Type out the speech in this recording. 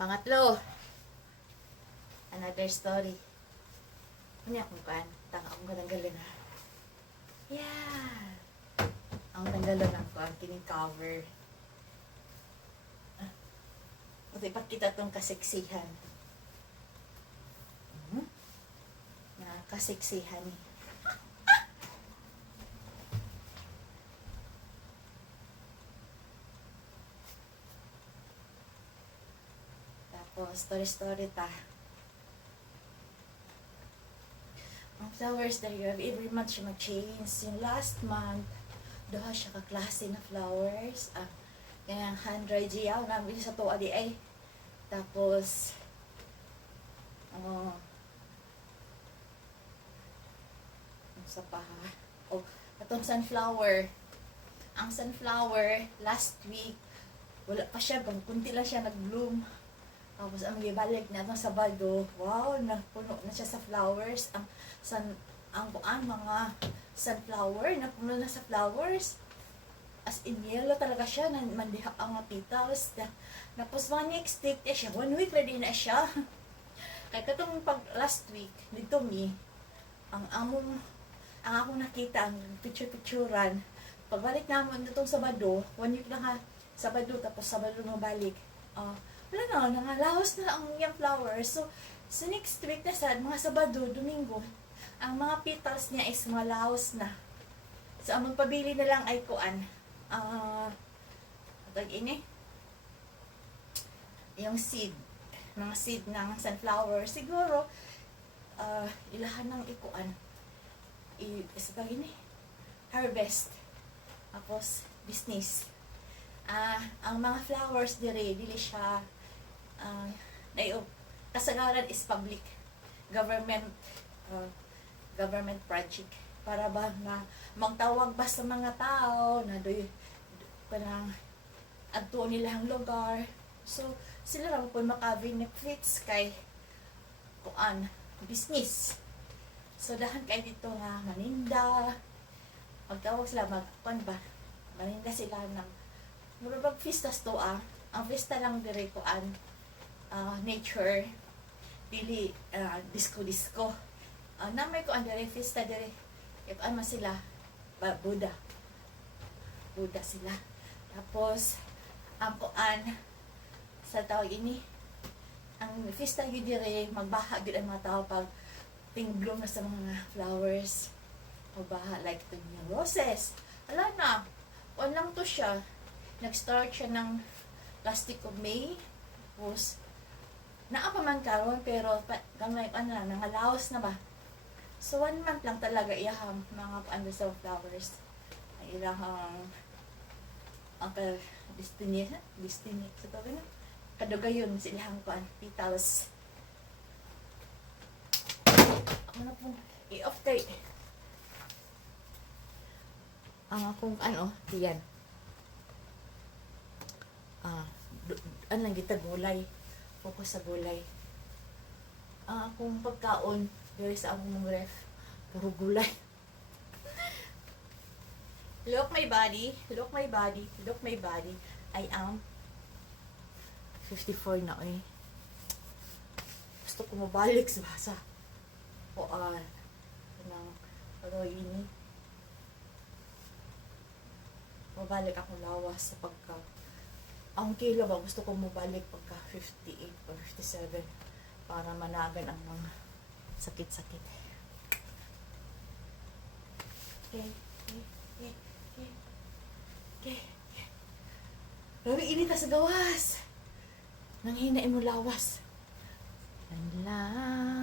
Pangatlo, another story. Ano akong kan? Tanga akong katanggalan ha. Yeah! Ang tanggalan ako ang kining cover. Ito ipakita itong kaseksihan. Kaseksihan. Tapos, story ta. Ang flowers that you have, every month siya mag-change. Yung last month, doha siya ka-klase na flowers. Kaya hand-dry giyaw, namin sa tuwa di ay. Tapos, sa paha. Atong sunflower. Ang sunflower, last week, wala pa siya, kunti lang siya nag-bloom. Tapos, ang gibalik na itong Sabado, wow, napuno na siya sa flowers. Mga sunflower, napuno na sa flowers. As in, yellow talaga siya, mandiha ang mga petals. Tapos, mga next week, siya, 1 week ready na siya. Kaya katong pag last week, dito mi, ang akong nakita, ang picture-picturean, pagbalik naman itong Sabado, 1 week lang ha, Sabado, tapos Sabado mabalik, wala na, nangalawas na ang yung flowers. So, sa next week na sa mga Sabado, Domingo, ang mga petals niya is mga laos na. So, ang magpabili na lang ay kuan, yung seed, mga seed ng sunflower, siguro, ilahan ng ikuan, harvest, tapos business. Ang mga flowers dili siya kasagaran is public government project para ba na magtawag ba sa mga tao na parang adto nila ang lugar, so sila lang po maka-benefits kay kuan business. So, dahan kayo dito nga maninda. Magtawag sila, maninda sila ng murabag fiestas to Ang fiesta lang dire kuan nature, dili disco. Namay ko ang dire fiesta dire. If ano sila, Buddha sila. Tapos, ang kuan, sa tawag ini, ang fiesta yun dire, magbaha yun ang mga tao pag bloom na sa mga flowers. Magbaha, like ito yung roses. Ala na, kuan lang to siya. Nag-start siya ng last week of May. Tapos, naapaman karon pero gamay nangalawas na ba? So, 1 month lang talaga iyahang mga sa flowers. Ay ilahang ang destiny sa tawag na. Kadugayon sa ilahang kuan, petals. Ako na pong i-off tayo. Kung diyan. Lang kita gulay. Focus sa gulay. Kung pagkaon, diri sa among ref, puro gulay. Look my body. I am 54 na eh. Gusto ko mabalik sa basa. Ini. Mabalik akong lawas sa pagka. Ang kilo ba, gusto ko mabalik pagka 58 or 57 para managan ang mga sakit-sakit. Okay. Grabe, init sa gawas. Nanghinain mo lawas. Yan lang.